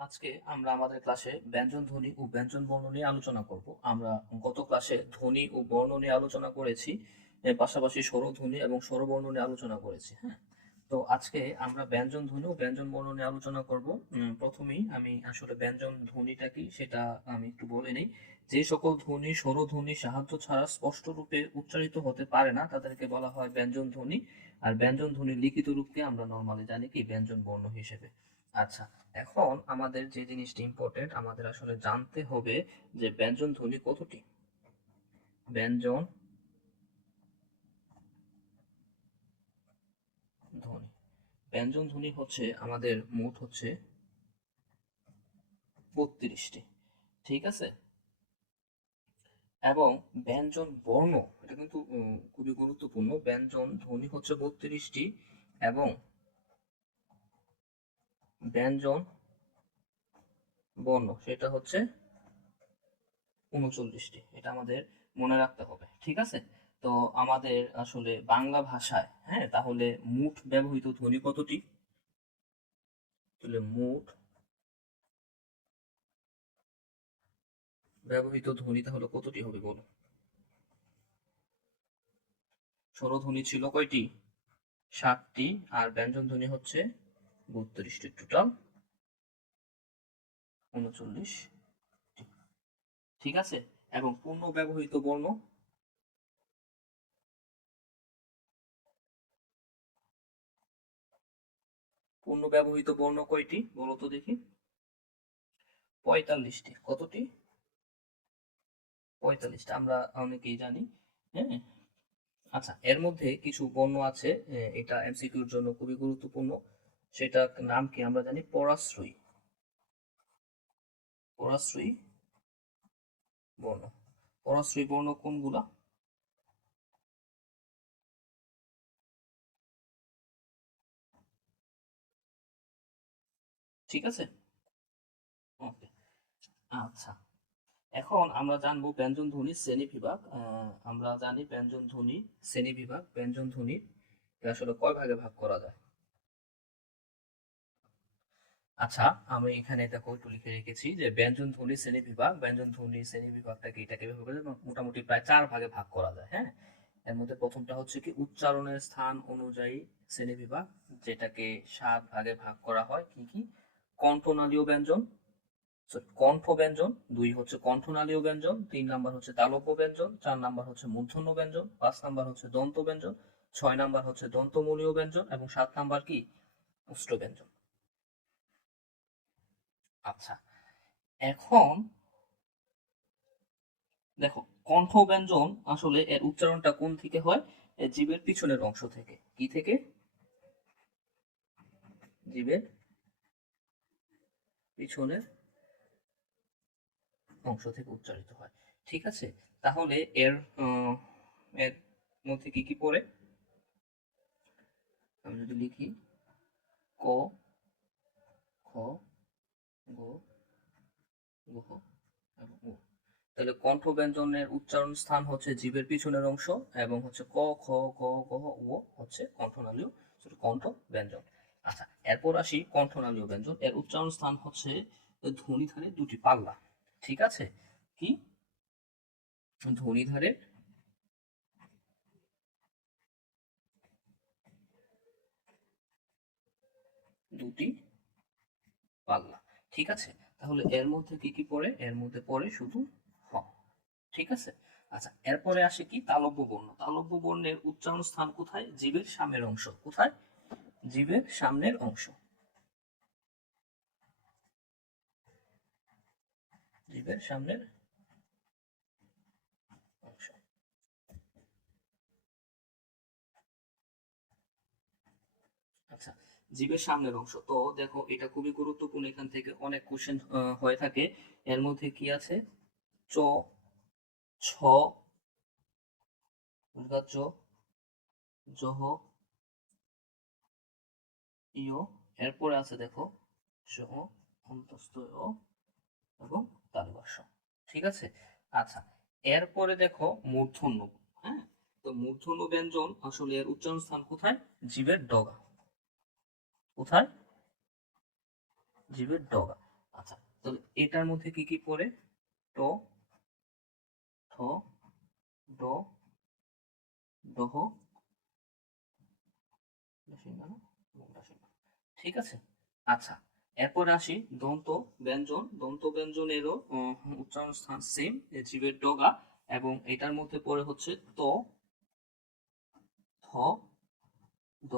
আজকে আমরা আমাদের ক্লাসে ব্যঞ্জন ধ্বনি ও ব্যঞ্জন বর্ণ নিয়ে আলোচনা করব। আমরা গত ক্লাসে ধ্বনি ও বর্ণ নিয়ে আলোচনা করেছি, এর পাশাপাশি স্বরধ্বনি এবং স্বরবর্ণ নিয়ে আলোচনা করেছি। হ্যাঁ, তো আজকে আমরা ব্যঞ্জন ধ্বনি ও ব্যঞ্জন বর্ণ নিয়ে আলোচনা করব। প্রথমেই আমি আসলে ব্যঞ্জন ধ্বনিটা কি সেটা আমি একটু বলে নিই। যে সকল ধ্বনি স্বরধ্বনি সাহায্য ছাড়া স্পষ্ট রূপে উচ্চারিত হতে পারে না তাদেরকে বলা হয় ব্যঞ্জন ধ্বনি। আর ব্যঞ্জন ধ্বনির লিখিত রূপকে আমরা নর্মালি জানি কি ব্যঞ্জন বর্ণ হিসেবে। আচ্ছা, এখন আমাদের যে জিনিসটা ইম্পর্টেন্ট, আমাদের আসলে জানতে হবে যে ব্যঞ্জন ধ্বনি কতটি। ব্যঞ্জন ধ্বনি ব্যঞ্জন ধ্বনি হচ্ছে আমাদের মোট হচ্ছে 32টি। ঠিক আছে, এবং ব্যঞ্জন বর্ণ, এটা কিন্তু খুবই গুরুত্বপূর্ণ। ব্যঞ্জন ধ্বনি হচ্ছে 32টি এবং ব্যঞ্জন বর্ণ সেটা হচ্ছে 39টি। এটা আমাদের মনে রাখতে হবে। ঠিক আছে, তো আমাদের আসলে বাংলা ভাষায়, হ্যাঁ, তাহলে মোট ব্যবহৃত ধ্বনি কতটি? তাহলে মোট ব্যবহৃত ধ্বনি তাহলে কতটি হবে বলো? স্বরধ্বনি ছিল কয়টি? 7টি। আর ব্যঞ্জন ধ্বনি হচ্ছে 32টি, টোটাল 39। ঠিক আছে, এবং পূর্ণ ব্যবহৃত বর্ণ কয়টি বলো তো দেখি? 45টি। কতটি? 45টা, আমরা অনেকেই জানি। হ্যাঁ, আচ্ছা, এর মধ্যে কিছু বর্ণ আছে, এটা এমসিকিউর জন্য খুবই গুরুত্বপূর্ণ। সেটা নাম কি আমরা জানি? পরাশ্রয়ী। পরাশ্রয়ী বর্ণ। পরাশ্রয়ী বর্ণ কোনগুলা? ঠিক আছে, ওকে। আচ্ছা, এখন আমরা জানবো ব্যঞ্জন ধ্বনির শ্রেণী বিভাগ। আমরা জানি ব্যঞ্জন ধ্বনি শ্রেণী বিভাগ। ব্যঞ্জন ধ্বনি আসলে কয় ভাগে ভাগ করা যায়? আচ্ছা, আমি এখানে দেখো একটু লিখে রেখেছি যে ব্যঞ্জন ধ্বনি শ্রেণী বিভাগ। ব্যঞ্জন ধ্বনি শ্রেণী বিভাগটাকে এটাকে ভাবে মোটামুটি প্রায় 4 ভাগে ভাগ করা যায়। হ্যাঁ, এর মধ্যে প্রথমটা হচ্ছে কি উচ্চারণের স্থান অনুযায়ী শ্রেণী বিভাগ, যেটাকে 7 ভাগে ভাগ করা হয়। কি কি? কণ্ঠনালীয় ব্যঞ্জন, কণ্ঠ ব্যঞ্জন। 2 হচ্ছে কণ্ঠনালীয় ব্যঞ্জন। 3 নাম্বার হচ্ছে তালব্য ব্যঞ্জন। 4 নাম্বার হচ্ছে মূর্ধন্য ব্যঞ্জন। 5 নাম্বার হচ্ছে দন্ত ব্যঞ্জন। 6 নাম্বার হচ্ছে দন্তমূলীয় ব্যঞ্জন এবং 7 নাম্বার কি? ওষ্ঠ ব্যঞ্জন। আচ্ছা, এখন দেখো, কণ্ঠ ব্যঞ্জন আসলে এর উচ্চারণটা কোন থেকে হয়? জিভের পিছনের অংশ থেকে। কি থেকে? জিভের পিছনের অংশ থেকে উচ্চারিত হয়। ঠিক আছে, তাহলে এর এর মধ্যে কি কি পড়ে? আমি যদি লিখি ক, খ, গ, ঘ এবং ঙ, তাহলে কণ্ঠ ব্যঞ্জনের উচ্চারণ স্থান হচ্ছে জিভের পিছনের অংশ, এবং হচ্ছে ক, খ, গ, ঘ, ও হচ্ছে কণ্ঠনালীয়, কণ্ঠ ব্যঞ্জন। আচ্ছা, এরপর আসি কণ্ঠনালীয় ব্যঞ্জন। এর উচ্চারণ স্থান হচ্ছে ধ্বনিধারে 2টি পাল্লা। ঠিক আছে, কি? ধ্বনিধারে 2টি পাল্লা। ঠিক আছে, তাহলে এর মধ্যে কি কি পড়ে? এর মধ্যে পড়ে শুধু হ। ঠিক আছে, আচ্ছা, এরপরে আসে কি তালব্য বর্ণ। তালব্য বর্ণের উচ্চারণ স্থান কোথায়? জিভের সামনের অংশ। কোথায়? জীবের সামনের অংশ। জীবের সামনের অংশ। আচ্ছা, জীবের সামনের অংশ তো দেখো, এটা খুবই গুরুত্বপূর্ণ। এখান থেকে অনেক কোশ্চেন হয়ে থাকে। এর মধ্যে কি আছে? চ, ছ, চ, জহ, ইয়। এরপরে আছে দেখো সহ, অন্তস্থ অ এবং তালব্য। ঠিক আছে, আচ্ছা, এরপরে দেখো মূর্ধন্য। হ্যাঁ, তো মূর্ধন্য ব্যঞ্জন আসলে এর উচ্চারণ স্থান কোথায়? জীবের ডগা। কোথায়? জীবের ডগা। তো এটার মধ্যে কি কি পড়ে? ট, থ, ড, দহ, দশিমালা এবং দশিমালা। ঠিক আছে। আচ্ছা, এরপরে আসি দন্ত ব্যঞ্জন। দন্ত ব্যঞ্জনেরও উচ্চারণ স্থান সেম, জীবের ডগা, এবং এটার মধ্যে পড়ে হচ্ছে ত, থ, দ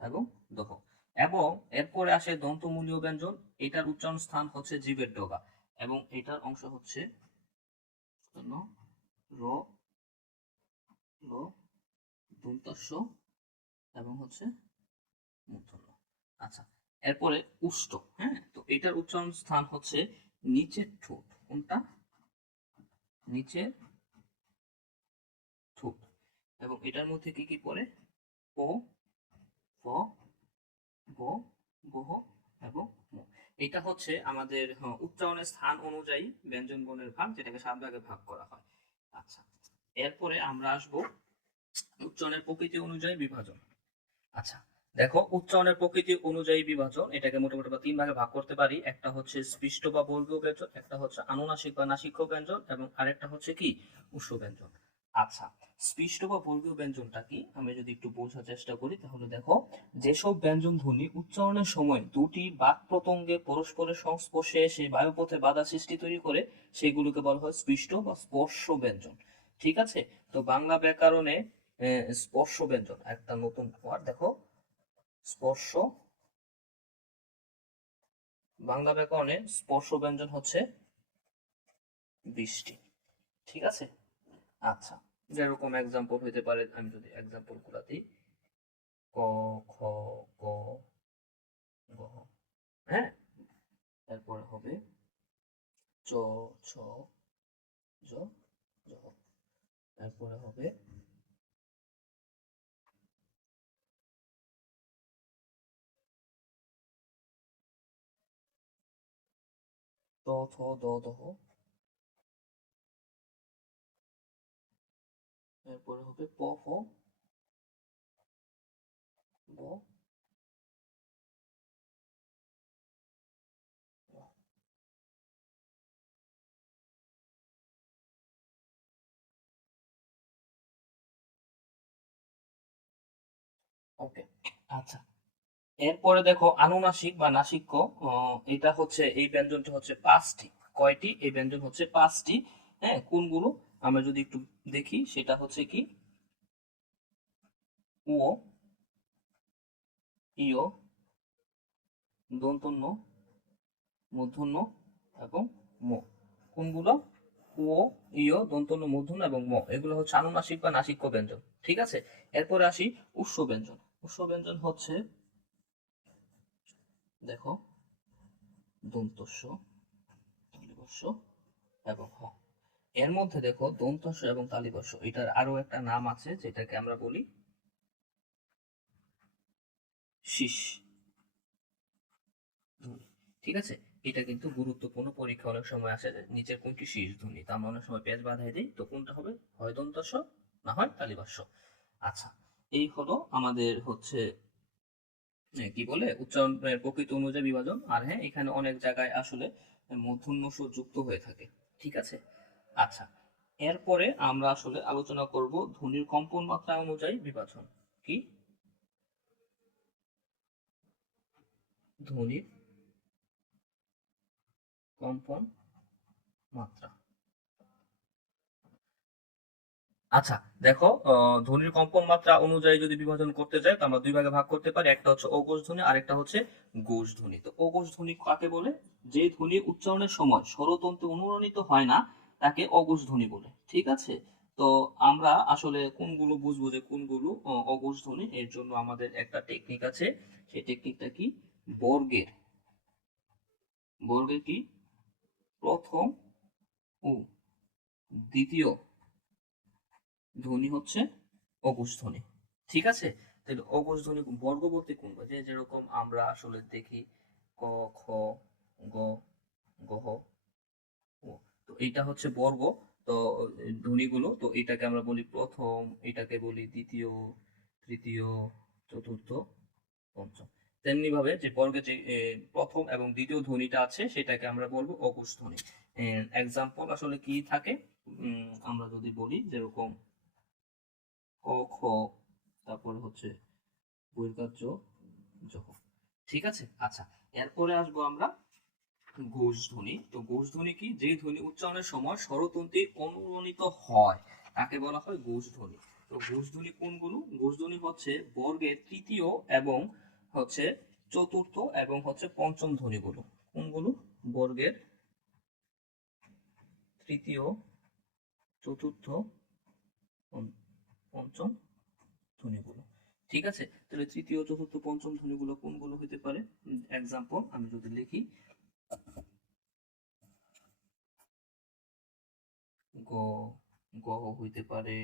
এবং দহ। এবং এরপরে আসে দন্তমূলীয় ব্যঞ্জন। এটার উচ্চারণ স্থান হচ্ছে জীবের ডগা, এবং এটার অংশ হচ্ছে ন, র, ল, দন্তাস্য এবং হচ্ছে মূর্ধন্য। আচ্ছা, এরপরে উষ্ট। হ্যাঁ, তো এটার উচ্চারণ স্থান হচ্ছে নিচের ঠোঁট। কোনটা? নিচের ঠোঁট। এবং এটার মধ্যে কি কি পড়ে? প, ফ, ব, বহ এবং ম। এটা হচ্ছে আমাদের উচ্চারণের স্থান অনুযায়ী ব্যঞ্জন বর্ণের ভাগ, যেটাকে 7 ভাগে ভাগ করা হয়। আচ্ছা, এরপরে আমরা আসবো উচ্চারণের প্রকৃতি অনুযায়ী বিভাজন। আচ্ছা, দেখো, উচ্চারণের প্রকৃতি অনুযায়ী বিভাজন এটাকে মোটামুটি আমরা 3 ভাগে ভাগ করতে পারি। একটা হচ্ছে স্পৃষ্ট বা বর্গীয় ব্যঞ্জন, একটা হচ্ছে আনুনাসিক বা নাসিক্য ব্যঞ্জন, এবং আরেকটা হচ্ছে কি? উষ্ণ ব্যঞ্জন। আচ্ছা, স্পৃষ্ট বা বর্গীয় ব্যঞ্জনটা কি আমি যদি একটু বোঝার চেষ্টা করি, তাহলে দেখো, যেসব ব্যঞ্জন ধ্বনি উচ্চারণের সময় দুটি বাক প্রত্যঙ্গে পরস্পরের সংস্পর্শে এসে বায়ুপথে বাধা সৃষ্টি তৈরি করে, সেগুলোকে বলা হয় স্পৃষ্ট বা স্পর্শ ব্যঞ্জন। ঠিক আছে। তো বাংলা ব্যাকরণে স্পর্শ ব্যঞ্জন একটা নতুন ওয়ার্ড, দেখো, স্পর্শ। বাংলা ব্যাকরণে স্পর্শ ব্যঞ্জন হচ্ছে 20টি। ঠিক আছে। আচ্ছা, যেরকম এক্সাম্পল হইতে পারে, আমি যদি এক্সাম্পল গুলা দিই, ক, খ, গ, গ, হ্যাঁ, এরপরে হবে চ, ছ, জ, জ, এরপরে হবে ত, থ, দ, দহ, এরপরে হবে প, ফ, ব, ম। ওকে। আচ্ছা, এরপরে দেখো আনুনাসিক বা নাসিক্য। এটা হচ্ছে, এই ব্যঞ্জনটা হচ্ছে 5টি। কয়টি? এই ব্যঞ্জন হচ্ছে 5টি। হ্যাঁ, কোনগুলো আমরা যদি একটু দেখি, সেটা হচ্ছে কি? ও, ইয়, দন্তন্য, মূর্ধন্য এবং ম। কোনগুলো? ও, ইয়, দন্তন্য, মূর্ধন্য এবং ম, এগুলো হচ্ছে আনুনাসিক বা নাসিক্য ব্যঞ্জন। ঠিক আছে। এরপরে আসি উষ্ণ ব্যঞ্জন। উষ্ণ ব্যঞ্জন হচ্ছে, দেখো, দন্তস্য, তালব্য এবং হ। এর মধ্যে দেখো, দন্তস্ব এবং তালিবস্য, এটার আরো একটা নাম আছে, যেটাকে আমরা বলি শীষ ধ্বনি। ঠিক আছে। এটা কিন্তু গুরুত্বপূর্ণ, পরীক্ষা অনেক সময় আসে যে নিচের কোনটি শীষ ধ্বনি, তা আমরা অনেক সময় পেঁচ বাঁধাই দিই, তো কোনটা হবে? হয় দন্তস্ব, না হয় তালিবাস্য। আচ্ছা, এই হলো আমাদের হচ্ছে কি বলে উচ্চারণের প্রকৃতি অনুযায়ী বিভাজন। আর হ্যাঁ, এখানে অনেক জায়গায় আসলে মূর্ধন্য স যুক্ত হয়ে থাকে। ঠিক আছে। আচ্ছা, এরপরে আমরা আসলে আলোচনা করব ধ্বনির কম্পন মাত্রা অনুযায়ী বিভাজন। কি? ধ্বনির কম্পন মাত্রা। আচ্ছা, দেখো, ধ্বনির কম্পন মাত্রা অনুযায়ী যদি বিভাজন করতে যাই, তো আমরা 2 ভাগে ভাগ করতে পারি। একটা হচ্ছে অঘোষ ধ্বনি, আর একটা হচ্ছে ঘোষ ধ্বনি। তো অঘোষ ধ্বনি কাকে বলে? যে ধ্বনি উচ্চারণের সময় স্বরতন্ত্রে অনুরণিত হয় না, তাকে অঘোষ ধ্বনি বলে। ঠিক আছে। তো আমরা আসলে কোনগুলো বুঝবো যে কোনগুলো অঘোষ ধ্বনি, এর জন্য আমাদের একটা টেকনিক আছে। সেই টেকনিকটা কি? বর্গের। বর্গের কি? প্রথম ও দ্বিতীয় ধ্বনি হচ্ছে অঘোষ ধ্বনি। ঠিক আছে। তাহলে অঘোষ ধ্বনি বর্গ বলতে কোনগুলো? যে যেরকম আমরা আসলে দেখি, ক, খ, গ, গহ, ও। তো এইটা হচ্ছে বর্গ। তো ধ্বনিগুলো, তো এটাকে আমরা বলি প্রথম, এটাকে বলি দ্বিতীয়, তৃতীয়, চতুর্থ, পঞ্চম। তেমনি ভাবে যে বর্গের যে প্রথম এবং দ্বিতীয় ধ্বনিটা আছে সেটাকে আমরা বলবো অঘোষ ধ্বনি। এক্সাম্পল আসলে কি থাকে, আমরা যদি বলি যেরকম ক খ, তারপরে হচ্ছে বৈর্গাজ্য জ। ঠিক আছে, আচ্ছা এরপরে আসবো আমরা ঘোষ ধ্বনি। তো ঘোষ ধ্বনি কি, যে ধ্বনি উচ্চারণের সময় স্বরতন্ত্রী অনুরণিত হয় তাকে বলা হয় ঘোষ ধ্বনি। তো ঘোষ ধ্বনি কোনগুলো? ঘোষ ধ্বনি হচ্ছে বর্গের তৃতীয় এবং হচ্ছে চতুর্থ এবং হচ্ছে পঞ্চম ধ্বনিগুলো। কোনগুলো? বর্গের তৃতীয়, চতুর্থ, পঞ্চম ধ্বনিগুলো। ঠিক আছে, তাহলে তৃতীয়, চতুর্থ, পঞ্চম ধ্বনিগুলো কোনগুলো হতে পারে? এক্সাম্পল আমি যদি লিখি, গ, গ হইতে পারে,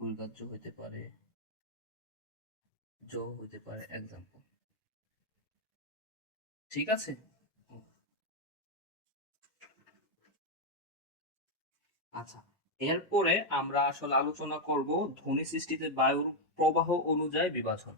বৈর্গাজ্য হইতে পারে, জ হইতে পারে, এক্সাম্পল। ঠিক আছে, আচ্ছা এরপরে আমরা আসলে আলোচনা করব ধ্বনি সৃষ্টিতে বায়ুর প্রবাহ অনুযায়ী বিভাজন।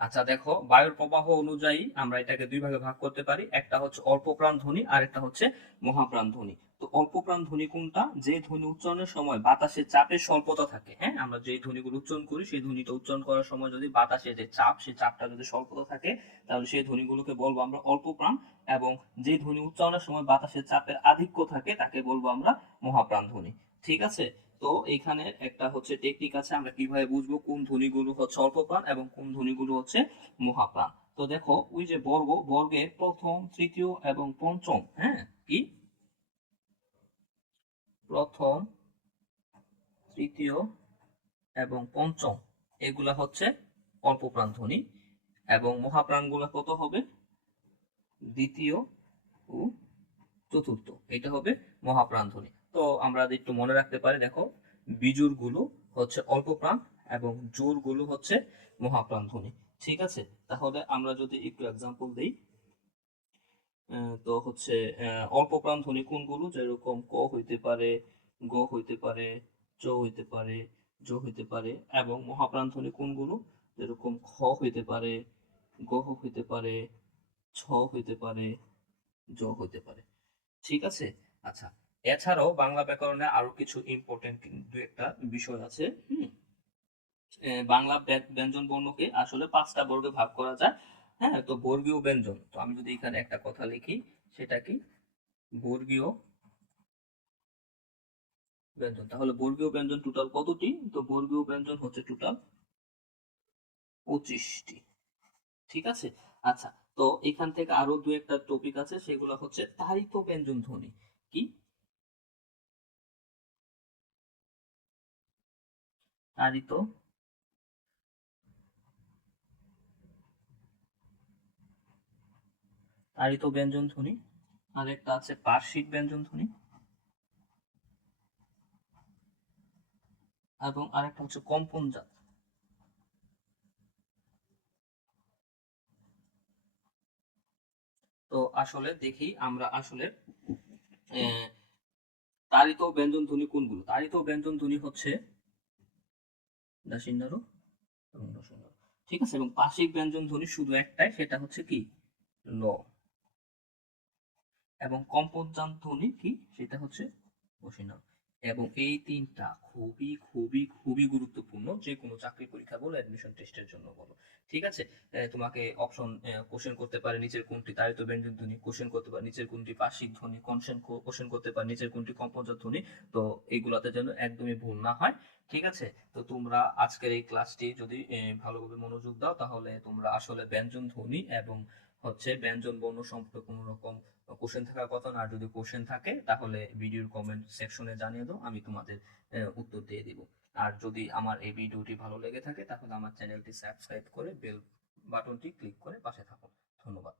আচ্ছা দেখো, বায়ুর প্রবাহ অনুযায়ী আমরা এটাকে দুই ভাগে ভাগ করতে পারি, একটা হচ্ছে অল্প প্রাণ ধ্বনি আর একটা হচ্ছে মহাপ্রাণ ধ্বনি। তো অল্প প্রাণ ধ্বনি কোনটা? যে ধ্বনি উচ্চারণের সময় বাতাসের চাপের স্বল্পতা থাকে। হ্যাঁ, আমরা যে ধ্বনিগুলো উচ্চারণ করি সেই ধ্বনিটা উচ্চারণ করার সময় যদি বাতাসের যে চাপ, সেই চাপটা যদি স্বল্পতা থাকে তাহলে সেই ধ্বনিগুলোকে বলবো আমরা অল্প প্রাণ। এবং যে ধ্বনি উচ্চারণের সময় বাতাসের চাপের আধিক্য থাকে তাকে বলবো আমরা মহাপ্রাণ ধ্বনি। ঠিক আছে, তো এখানে একটা হচ্ছে টেকনিক আছে, আমরা কিভাবে বুঝবো কোন ধ্বনিগুলো হচ্ছে অল্প প্রাণ এবং কোন ধ্বনিগুলো হচ্ছে মহাপ্রাণ। তো দেখো, ওই যে বর্গের প্রথম, তৃতীয় এবং পঞ্চম, হ্যাঁ কি, প্রথম, তৃতীয় এবং পঞ্চম এগুলা হচ্ছে অল্প প্রাণ ধ্বনি, এবং মহাপ্রাণ গুলা কত হবে? দ্বিতীয় ও চতুর্থ, এটা হবে মহাপ্রাণ ধ্বনি। তো আমরা একটু মনে রাখতে পারি, দেখো বিজুর গুলো হচ্ছে অল্প প্রাণ এবং জোর গুলো হচ্ছে মহাপ্রাণ ধ্বনি। ঠিক আছে, তাহলে আমরা যদি একটু এক্সাম্পল দিই, তো হচ্ছে অল্প প্রাণ ধ্বনি কোনগুলো? যেরকম ক হইতে পারে, গ হইতে পারে, চ হইতে পারে, জ হইতে পারে। এবং মহাপ্রাণ ধ্বনি কোনগুলো? যেরকম খ হইতে পারে, গ হইতে পারে, ছ হইতে পারে, জ হইতে পারে। ঠিক আছে, আচ্ছা এছাড়াও বাংলা ব্যাকরণে আরো কিছু ইম্পর্টেন্ট দু একটা বিষয় আছে। বাংলা ব্যঞ্জন বর্ণকে আসলে 5টা বর্গে ভাগ করা যায়। হ্যাঁ, তো বর্গীয় ব্যঞ্জন, তো আমি যদি এখানে একটা কথা লিখি, সেটা কি? বর্গীয় ব্যঞ্জন। তাহলে বর্গীয় ব্যঞ্জন টোটাল কতটি? তো বর্গীয় ব্যঞ্জন হচ্ছে টোটাল 25টি। ঠিক আছে, আচ্ছা তো এখান থেকে আরো দু একটা টপিক আছে, সেগুলো হচ্ছে তাড়িত ব্যঞ্জন ধ্বনি। কি? তাড়িত, তাড়িত ব্যঞ্জন ধ্বনি। আর একটা আছে পার্শ্বিক ব্যঞ্জন ধ্বনি, এবং আরেকটা হচ্ছে কম্পনজাত। তো আসলে দেখি আমরা আসলে তাড়িত ব্যঞ্জন ধ্বনি কোনগুলো? তাড়িত ব্যঞ্জন ধ্বনি হচ্ছে দাসিন্দারু এবং রসিন্দারু। ঠিক আছে, এবং পার্শ্বিক ব্যঞ্জন ধ্বনি শুধু একটাই, সেটা হচ্ছে কি? ল। এবং কম্পোজান ধ্বনি কি? সেটা হচ্ছে বসিনার। এবং এই তিনটা খুবই খুবই খুবই গুরুত্বপূর্ণ, যে কোনো চাকরি পরীক্ষা বলো, অ্যাডমিশন টেস্টের জন্য বলো। ঠিক আছে, তোমাকে অপশন কোশ্চেন করতে পারে নিচের কোনটি তাড়িত ব্যঞ্জন ধ্বনি, কোশ্চেন করতে পারে নিচের কোনটি পার্শ্বিক ধ্বনি, কোশ্চেন করতে পারে নিচের কোনটি কম্পোজার ধ্বনি। তো এইগুলাতে যেন একদমই ভুল না হয়। ঠিক আছে, তো তোমরা আজকের এই ক্লাসটি যদি ভালোভাবে মনোযোগ দাও, তাহলে তোমরা আসলে ব্যঞ্জন ধ্বনি এবং হচ্ছে ব্যঞ্জন বর্ণ সম্পর্কে কোনো রকম কোশ্চেন থাকার কথা না। আর যদি কোশ্চেন থাকে তাহলে ভিডিওর কমেন্ট সেকশনে জানিয়ে দাও, আমি তোমাদের উত্তর দিয়ে দিব। আর যদি আমার এই ভিডিওটি ভালো লেগে থাকে তাহলে আমার চ্যানেলটি সাবস্ক্রাইব করে বেল বাটনটি ক্লিক করে পাশে থাকুন। ধন্যবাদ।